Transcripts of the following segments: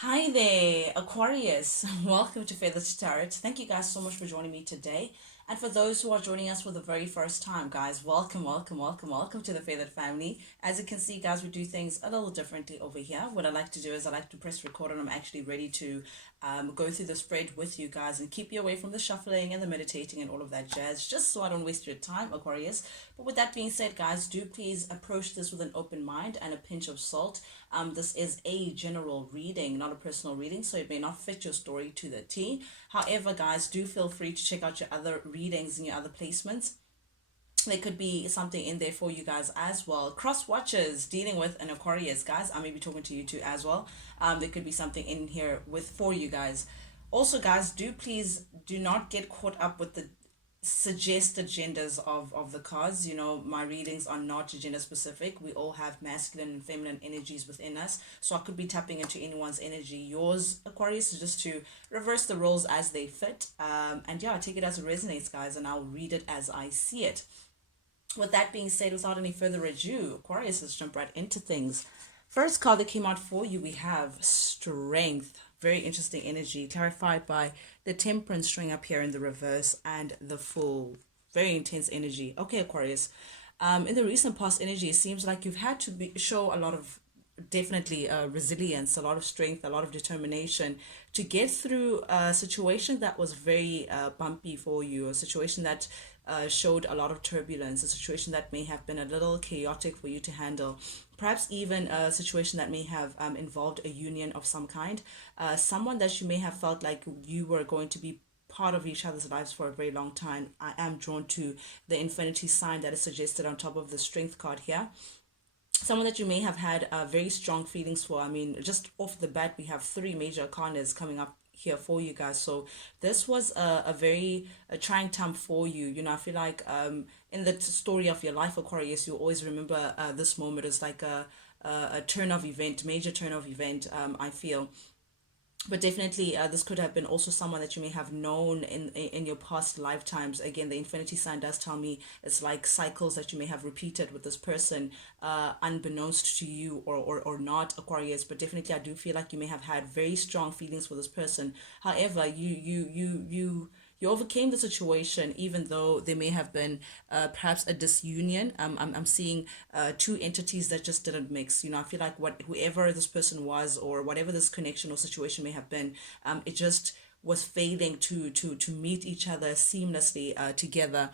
Hi there, Aquarius. Welcome to Feathers Tarot. Thank you guys so much for joining me today. And for those who are joining us for the very first time, guys, welcome, welcome, welcome, welcome to the Feathered family. As you can see, guys, we do things a little differently over here. What I like to do is I like to press record and I'm actually ready to go through the spread with you guys and keep you away from the shuffling and the meditating and all of that jazz, just so I don't waste your time, Aquarius. But with that being said, guys, do please approach this with an open mind and a pinch of salt. This is a general reading, not a personal reading, so it may not fit your story to the T. However, guys, do feel free to check out your other readings and your other placements. There could be something in there for you guys as well. Cross watchers dealing with an Aquarius, guys. I may be talking to you too as well. There could be something in here with for you guys. Also, guys, do please do not get caught up with the suggested genders of the cards. My readings are not gender specific. We all have masculine and feminine energies within us, so I could be tapping into anyone's energy. Yours, Aquarius, is just to reverse the roles as they fit. And yeah, I take it as it resonates, guys, and I'll read it as I see it. With that being said, without any further ado, Aquarius, let's jump right into things. First card that came out for you, we have Strength. Very interesting energy, clarified by the Temperance string up here in the reverse and the Fool. Very intense energy. Okay, Aquarius. In the recent past energy, it seems like you've had to show a lot of definitely resilience, a lot of strength, a lot of determination to get through a situation that was very bumpy for you, a situation that showed a lot of turbulence, a situation that may have been a little chaotic for you to handle, perhaps even a situation that may have involved a union of some kind, someone that you may have felt like you were going to be part of each other's lives for a very long time. I am drawn to the infinity sign that is suggested on top of the strength card here, someone that you may have had very strong feelings for. I mean, just off the bat, we have three major arcanas coming up here for you guys. So this was a very trying time for you. I feel like in the story of your life, Aquarius, you always remember this moment as like a turn of event, major turn of event. I feel, but definitely this could have been also someone that you may have known in your past lifetimes. Again, the infinity sign does tell me it's like cycles that you may have repeated with this person, unbeknownst to you, or not, Aquarius. But definitely I do feel like you may have had very strong feelings for this person. However, you overcame the situation, even though there may have been perhaps a disunion. I'm seeing two entities that just didn't mix. I feel like whoever this person was, or whatever this connection or situation may have been, it just was failing to meet each other seamlessly together.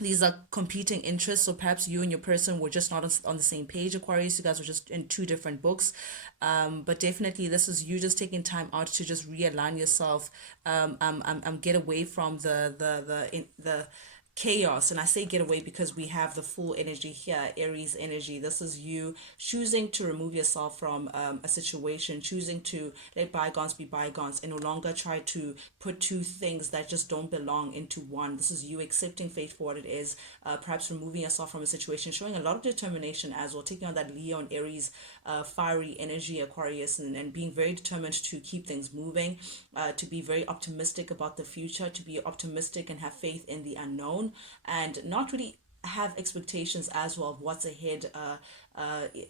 These are competing interests, so perhaps you and your person were just not on the same page, Aquarius. You guys were just in two different books, but definitely this is you just taking time out to just realign yourself, get away from the chaos. And I say get away because we have the full energy here, Aries energy. This is you choosing to remove yourself from a situation, choosing to let bygones be bygones and no longer try to put two things that just don't belong into one. This is you accepting fate for what it is, perhaps removing yourself from a situation, showing a lot of determination as well, taking on that Leo and Aries fiery energy, Aquarius, and being very determined to keep things moving, to be very optimistic about the future, to be optimistic and have faith in the unknown, and not really have expectations as well of what's ahead,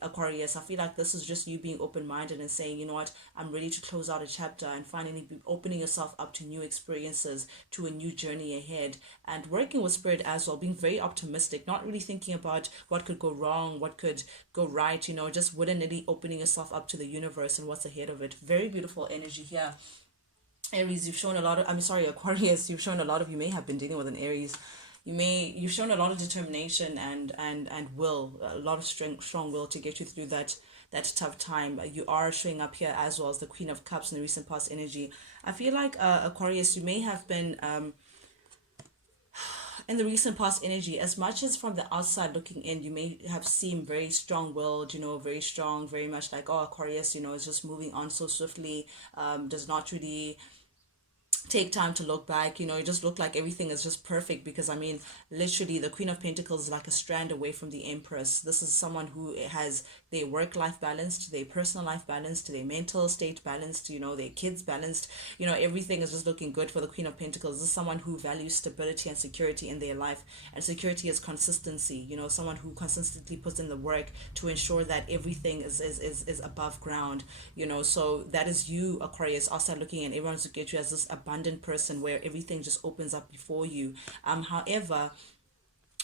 Aquarius. I feel like this is just you being open-minded and saying, you know what, I'm ready to close out a chapter and finally be opening yourself up to new experiences, to a new journey ahead, and working with spirit as well, being very optimistic, not really thinking about what could go wrong, what could go right, just willy-nilly opening yourself up to the universe and what's ahead of it. Very beautiful energy here. Aries, you've shown a lot of, I'm sorry, Aquarius, you've shown a lot of, you may have been dealing with an Aries. You've shown a lot of determination and will, a lot of strong will to get you through that tough time. You are showing up here as well as the Queen of Cups in the recent past energy. I feel like Aquarius, you may have been in the recent past energy, as much as from the outside looking in, you may have seemed very strong-willed, very strong, very much like, oh, Aquarius, is just moving on so swiftly, does not really take time to look back. You just look like everything is just perfect, because I mean, literally the Queen of Pentacles is like a strand away from the Empress. This is someone who has their work life balanced, their personal life balanced, their mental state balanced, their kids balanced. Everything is just looking good for the Queen of Pentacles. This is someone who values stability and security in their life, and security is consistency. Someone who consistently puts in the work to ensure that everything is above ground. So that is you, Aquarius, outside looking, and everyone's looking at you as this abundant person where everything just opens up before you. However,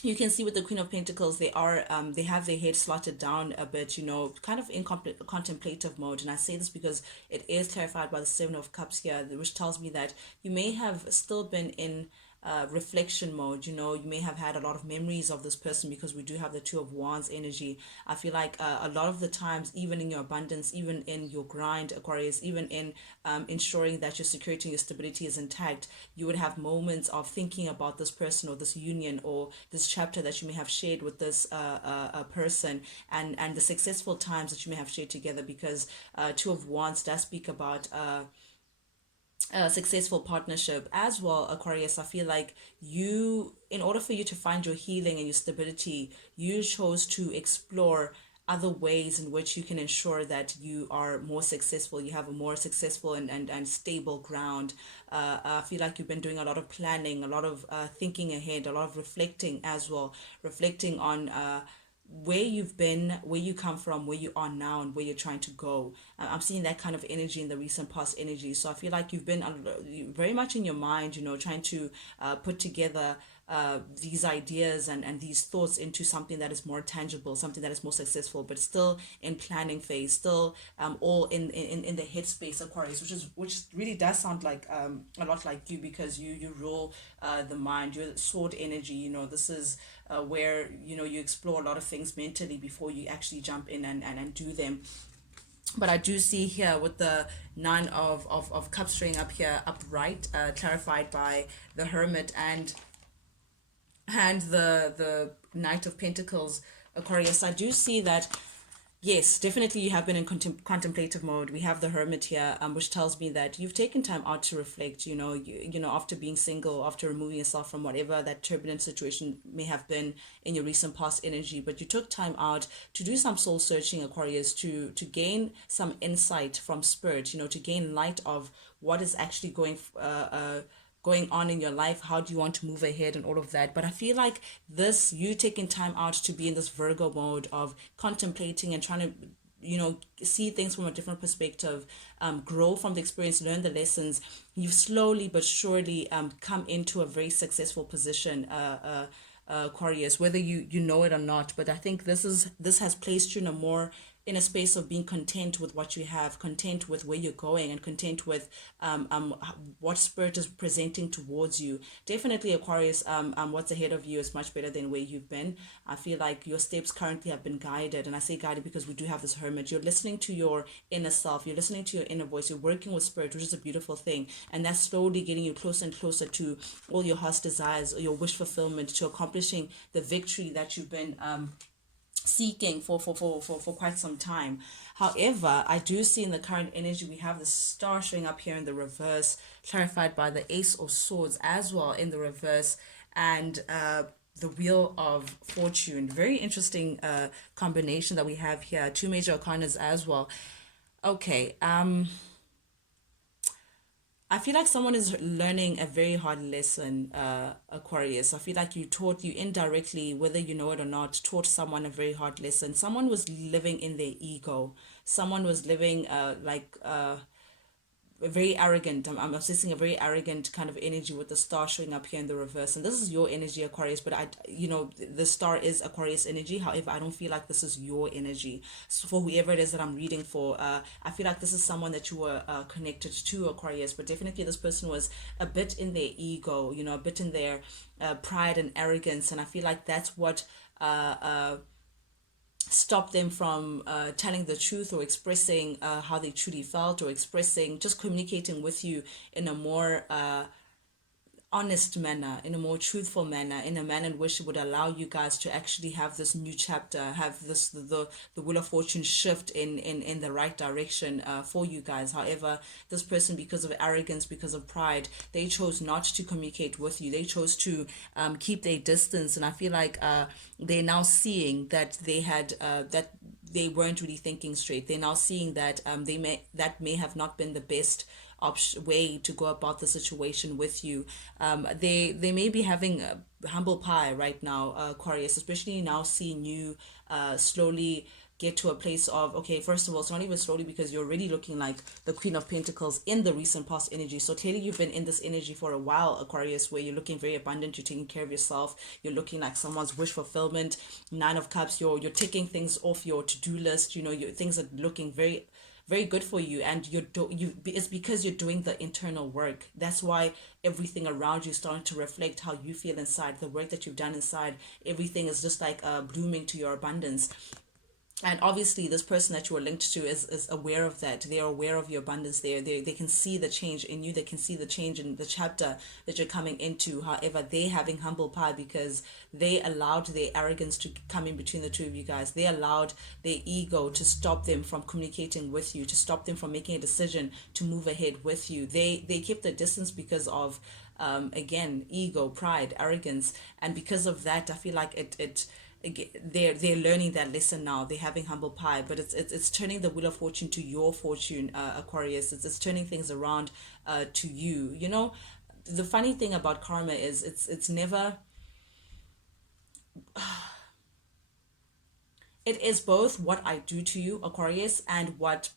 you can see with the Queen of Pentacles, they have their head slotted down a bit, kind of in contemplative mode. And I say this because it is clarified by the Seven of Cups here, which tells me that you may have still been in reflection mode. You may have had a lot of memories of this person, because we do have the Two of Wands energy. I feel like a lot of the times, even in your abundance, even in your grind, Aquarius, even in ensuring that your security and your stability is intact, you would have moments of thinking about this person, or this union, or this chapter that you may have shared with this person, and the successful times that you may have shared together, because Two of Wands does speak about a successful partnership as well, Aquarius. I feel like in order for you to find your healing and your stability, you chose to explore other ways in which you can ensure that you are more successful, you have a more successful and stable ground. I feel like you've been doing a lot of planning, a lot of thinking ahead, a lot of reflecting as well, reflecting on where you've been, where you come from, where you are now, and where you're trying to go. I'm seeing that kind of energy in the recent past energy. So I feel like you've been very much in your mind, trying to put together these ideas and these thoughts into something that is more tangible, something that is more successful, but still in planning phase, still all in the headspace, Aquarius, which really does sound like a lot like you, because you rule the mind, your sword energy. This is where you explore a lot of things mentally before you actually jump in and do them. But I do see here with the Nine of Cups string up here upright, clarified by the Hermit and the Knight of Pentacles, Aquarius. I do see that, yes, definitely you have been in contemplative mode. We have the Hermit here, which tells me that you've taken time out to reflect. After being single, after removing yourself from whatever that turbulent situation may have been in your recent past energy, but you took time out to do some soul searching, Aquarius, to gain some insight from spirit. To gain light of what is actually going on in your life, how do you want to move ahead, and all of that. But I feel like you taking time out to be in this Virgo mode of contemplating and trying to see things from a different perspective, grow from the experience, learn the lessons. You've slowly but surely come into a very successful position, Aquarius, whether you know it or not. But I think this has placed you in a space of being content with what you have, content with where you're going, and content with what spirit is presenting towards you. Definitely, Aquarius, what's ahead of you is much better than where you've been. I feel like your steps currently have been guided, and I say guided because we do have this Hermit. You're listening to your inner self, you're listening to your inner voice, you're working with spirit, which is a beautiful thing, and that's slowly getting you closer and closer to all your heart's desires, your wish fulfillment, to accomplishing the victory that you've been seeking for quite some time. However, I do see in the current energy we have the Star showing up here in the reverse, clarified by the Ace of Swords as well in the reverse, and the Wheel of Fortune. Very interesting combination that we have here. Two major arcanas as well. Okay, I feel like someone is learning a very hard lesson, Aquarius. I feel like you indirectly, whether you know it or not, taught someone a very hard lesson. Someone was living in their ego. Someone was living very arrogant. I'm assessing a very arrogant kind of energy with the Star showing up here in the reverse. And this is your energy, Aquarius, but the Star is Aquarius energy. However, I don't feel like this is your energy. So for whoever it is that I'm reading for, I feel like this is someone that you were connected to, Aquarius, but definitely this person was a bit in their ego, a bit in their pride and arrogance. And I feel like that's what stop them from telling the truth, or expressing how they truly felt, or expressing, just communicating with you in a more honest manner, in a more truthful manner, in a manner in which it would allow you guys to actually have this new chapter, have this the wheel of fortune shift in the right direction for you guys. However, this person, because of arrogance, because of pride, they chose not to communicate with you. They chose to keep their distance, and I feel like they're now seeing that they had that they weren't really thinking straight. They're now seeing that that may have not been the best way to go about the situation with you. They may be having a humble pie right now, Aquarius, especially now seeing you slowly get to a place of, okay, first of all, it's not even slowly, because you're already looking like the Queen of Pentacles in the recent past energy. So clearly you've been in this energy for a while, Aquarius, where you're looking very abundant, you're taking care of yourself, you're looking like someone's wish fulfillment. Nine of Cups, you're ticking things off your to-do list, things are looking very good for you, and it's because you're doing the internal work. That's why everything around you is starting to reflect how you feel inside, the work that you've done inside. Everything is just like blooming to your abundance. And obviously this person that you are linked to is aware of that. They are aware of your abundance. They can see the change in you. They can see the change in the chapter that you're coming into. However, they having humble pie because they allowed their arrogance to come in between the two of you guys. They allowed their ego to stop them from communicating with you, to stop them from making a decision to move ahead with you. They kept the distance because of again, ego, pride, arrogance. And because of that, I feel like they're learning that lesson now. They're having humble pie, but it's turning the wheel of fortune to your fortune, Aquarius. It's turning things around to you. The funny thing about karma is it's never, it is both what I do to you, Aquarius, and what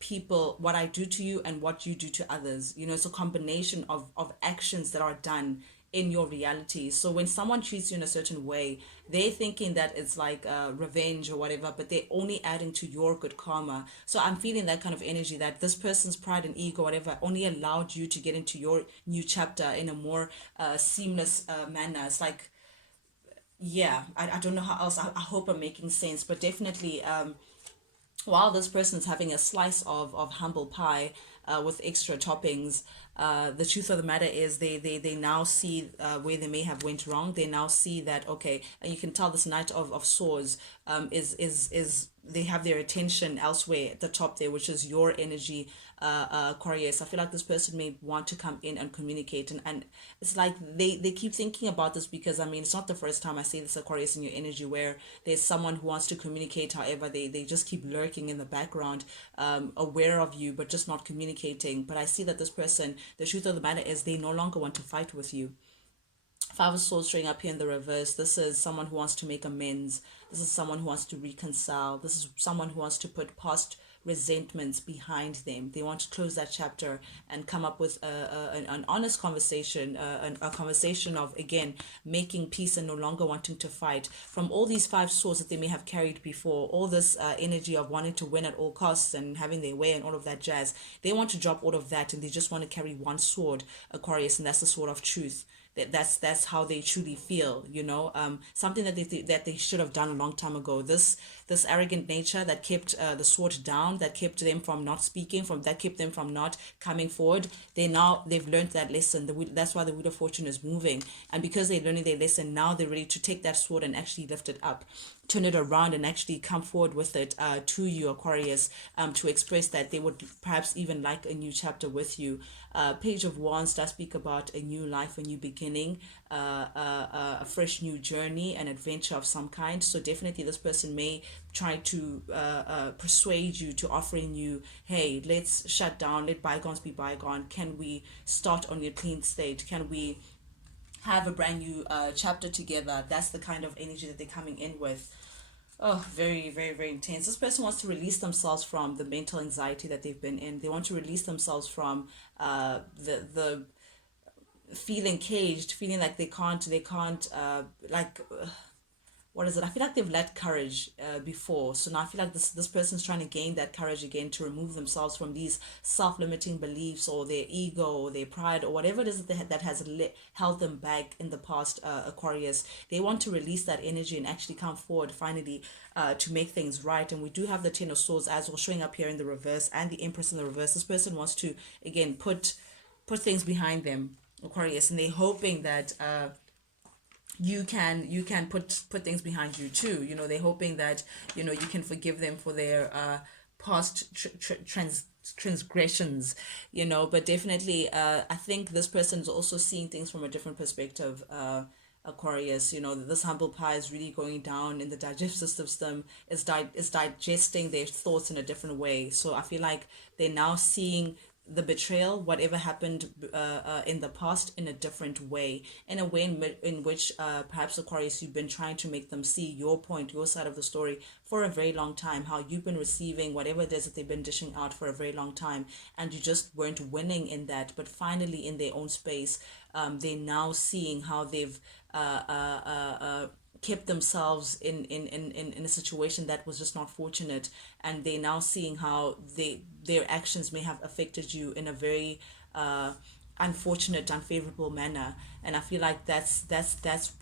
I do to you and what you do to others. It's a combination of actions that are done in your reality. So when someone treats you in a certain way, they're thinking that it's like revenge or whatever, but they're only adding to your good karma. So I'm feeling that kind of energy, that this person's pride and ego, whatever, only allowed you to get into your new chapter in a more seamless manner. It's like, yeah, I don't know how else. I hope I'm making sense, but definitely while this person is having a slice of humble pie with extra toppings, the truth of the matter is they now see where they may have went wrong. They now see that, okay, and you can tell this Knight of Swords is they have their attention elsewhere at the top there, which is your energy, Aquarius. I feel like this person may want to come in and communicate, and it's like they keep thinking about this, because I mean, it's not the first time I see this, Aquarius, in your energy, where there's someone who wants to communicate. However, they just keep lurking in the background, aware of you but just not communicating. But I see that this person, the truth of the matter is, they no longer want to fight with you. Five of Swords showing up here in the reverse. This is someone who wants to make amends. This is someone who wants to reconcile. This is someone who wants to put past resentments behind them. They want to close that chapter and come up with an honest conversation, a conversation of, again, making peace and no longer wanting to fight. From all these five swords that they may have carried before, all this energy of wanting to win at all costs and having their way and all of that jazz, they want to drop all of that and they just want to carry one sword, Aquarius, and that's the sword of truth. That's how they truly feel, something that they should have done a long time ago. This arrogant nature that kept the sword down, that kept them from not speaking, that kept them from not coming forward. They've learned that lesson. That's why the Wheel of Fortune is moving, and because they're learning their lesson, now they're ready to take that sword and actually lift it up, turn it around, and actually come forward with it to you, Aquarius, to express that they would perhaps even like a new chapter with you. Page of Wands does speak about a new life, a new beginning, a fresh new journey, an adventure of some kind. So definitely this person may try to persuade you to offering you, hey, let's shut down, let bygones be bygone. Can we start on a clean state? Can we have a brand new chapter together? That's the kind of energy that they're coming in with. Oh, very, very, very intense. This person wants to release themselves from the mental anxiety that they've been in. They want to release themselves from the feeling caged, feeling like they can't what is it? I feel like they've lacked courage before. So now I feel like this person's trying to gain that courage again to remove themselves from these self-limiting beliefs or their ego or their pride or whatever it is that has held them back in the past, Aquarius. They want to release that energy and actually come forward finally to make things right. And we do have the Ten of Swords as well showing up here in the reverse, and the Empress in the reverse. This person wants to, again, put things behind them. Aquarius, and they're hoping that you can put things behind you too. They're hoping that you can forgive them for their past transgressions. But definitely, I think this person is also seeing things from a different perspective. Aquarius, this humble pie is really going down in the digestive system, is digesting their thoughts in a different way. So I feel like they're now seeing the betrayal, whatever happened in the past, in a different way, in a way in which perhaps, Aquarius, you've been trying to make them see your point, your side of the story for a very long time, how you've been receiving whatever it is that they've been dishing out for a very long time, and you just weren't winning in that. But finally, in their own space, they're now seeing how they've kept themselves in a situation that was just not fortunate, and they're now seeing how their actions may have affected you in a very unfortunate, unfavorable manner. And I feel like that's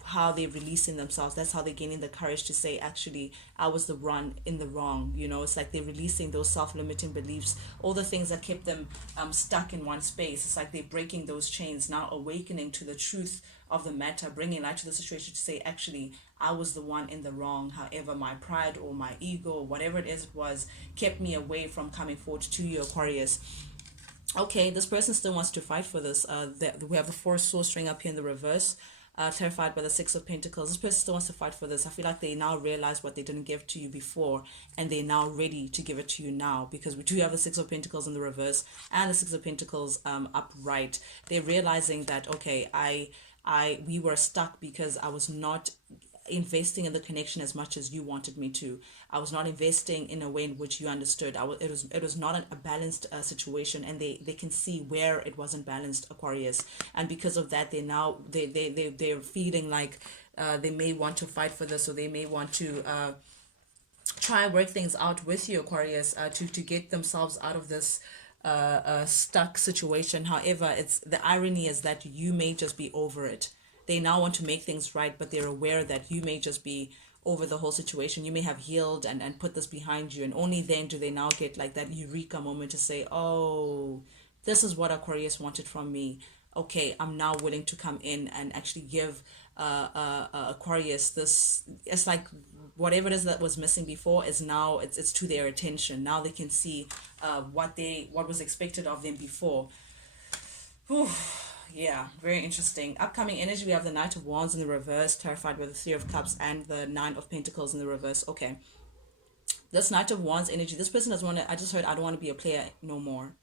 how they're releasing themselves. That's how they're gaining the courage to say, actually, I was the one in the wrong. It's like they're releasing those self-limiting beliefs, all the things that kept them stuck in one space. It's like they're breaking those chains, now awakening to the truth of the matter, bringing light to the situation to say, actually, I was the one in the wrong. However, my pride or my ego, or whatever it is it was, kept me away from coming forward to you, Aquarius. Okay, this person still wants to fight for this. We have the four swords string up here in the reverse, clarified by the Six of Pentacles. This person still wants to fight for this. I feel like they now realize what they didn't give to you before, and they're now ready to give it to you now, because we do have the Six of Pentacles in the reverse and the Six of Pentacles upright. They're realizing that, okay, we were stuck because I was not investing in the connection as much as you wanted me to. I was not investing in a way in which you understood. It was not a balanced situation, and they can see where it wasn't balanced, Aquarius. And because of that, they're feeling like they may want to fight for this, or they may want to try work things out with you, Aquarius, to get themselves out of this stuck situation. However, it's the irony is that you may just be over it. They now want to make things right, but they're aware that you may just be over the whole situation. You may have healed and put this behind you, and only then do they now get like that eureka moment to say, oh, this is what Aquarius wanted from me. Okay, I'm now willing to come in and actually give Aquarius this. It's like whatever it is that was missing before is now it's to their attention. Now they can see what was expected of them before. Whew. Yeah, very interesting. Upcoming energy, we have the Knight of Wands in the reverse, clarified with the Three of Cups and the Nine of Pentacles in the reverse. Okay, this Knight of Wands energy, this person doesn't want to, I just heard, I don't want to be a player no more.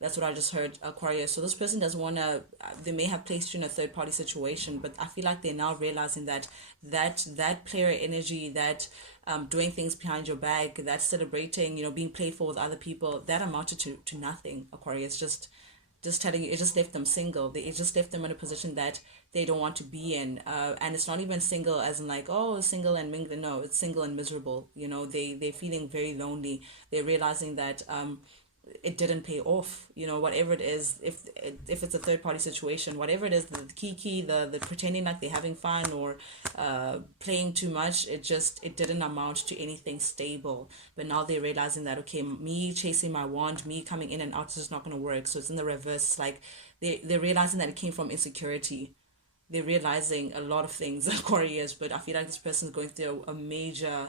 That's what I just heard, Aquarius. So this person doesn't want to, they may have placed you in a third party situation, but I feel like they're now realizing that player energy, that doing things behind your back, that celebrating, being playful with other people, that amounted to nothing, Aquarius. Just telling you, it just left them single. It just left them in a position that they don't want to be in. And it's not even single as in like, oh, single and mingle. No, it's single and miserable. They're feeling very lonely. They're realizing that it didn't pay off. Whatever it is, if it's a third party situation, whatever it is, the kiki, the pretending like they're having fun, or playing too much, it didn't amount to anything stable. But now they're realizing that, okay, me chasing my wand, me coming in and out is just not going to work. So it's in the reverse. It's like they're realizing that it came from insecurity. They're realizing a lot of things, Aquarius, but I feel like this person's going through a major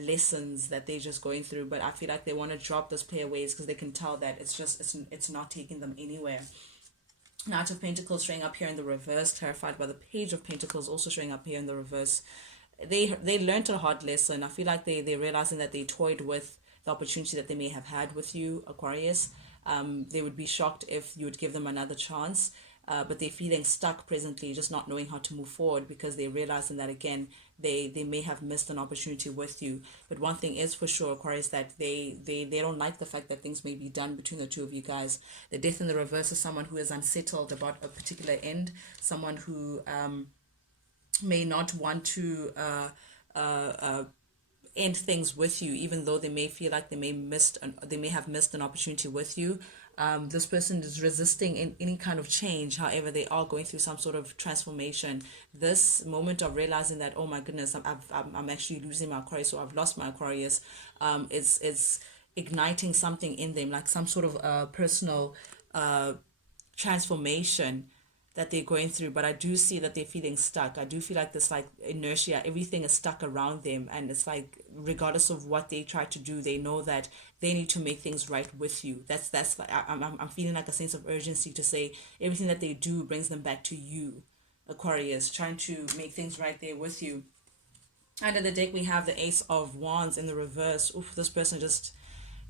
lessons that they're just going through. But I feel like they want to drop this player ways because they can tell that it's not taking them anywhere. Knight of Pentacles showing up here in the reverse, clarified by the Page of Pentacles also showing up here in the reverse. They learned a hard lesson. I feel like they're realizing that they toyed with the opportunity that they may have had with you, Aquarius. They would be shocked if you would give them another chance. But they're feeling stuck presently, just not knowing how to move forward, because they're realizing that, again, they may have missed an opportunity with you. But one thing is for sure, Aquarius, that they don't like the fact that things may be done between the two of you guys. The Death in the reverse is someone who is unsettled about a particular end, someone who may not want to end things with you, even though they may feel like they may have missed an opportunity with you. This person is resisting in any kind of change. However, they are going through some sort of transformation. This moment of realizing that, oh my goodness, I'm actually losing my Aquarius, or I've lost my Aquarius, it's igniting something in them, like some sort of personal transformation that they're going through, but I do see that they're feeling stuck. I do feel like this like inertia, everything is stuck around them, and it's like regardless of what they try to do, they know that they need to make things right with you. That's like I'm feeling like a sense of urgency to say everything that they do brings them back to you, Aquarius, trying to make things right there with you. Under the deck, we have the Ace of Wands in the reverse. Oof, this person just,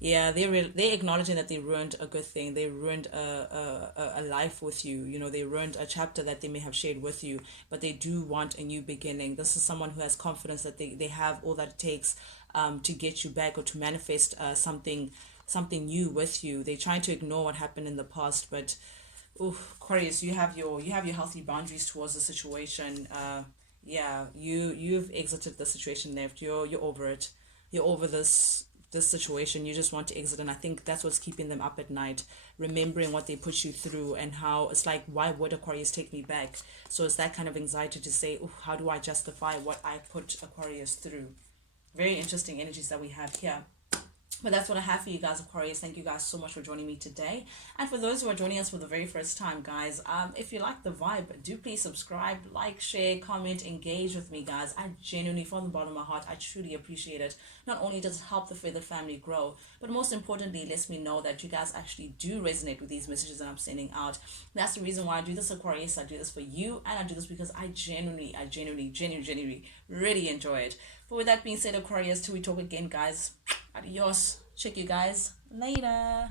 yeah, they acknowledging that they ruined a good thing. They ruined a life with you. You know, they ruined a chapter that they may have shared with you, but they do want a new beginning. This is someone who has confidence that they have all that it takes to get you back or to manifest something new with you. They're trying to ignore what happened in the past, but oh, Aquarius, you have your healthy boundaries towards the situation. Yeah, you've exited the situation, left. You're over it. You're over this situation. You just want to exit, and I think that's what's keeping them up at night, remembering what they put you through and how it's like, why would Aquarius take me back? So it's that kind of anxiety to say, oh, how do I justify what I put Aquarius through? Very interesting energies that we have here. But that's what I have for you guys, Aquarius. Thank you guys so much for joining me today. And for those who are joining us for the very first time, guys, if you like the vibe, do please subscribe, like, share, comment, engage with me, guys. I genuinely, from the bottom of my heart, I truly appreciate it. Not only does it help the Feather family grow, but most importantly, it lets me know that you guys actually do resonate with these messages that I'm sending out. That's the reason why I do this, Aquarius. I do this for you, and I do this because I genuinely really enjoy it. But with that being said, Aquarius, till we talk again, guys, adios. Check you guys later.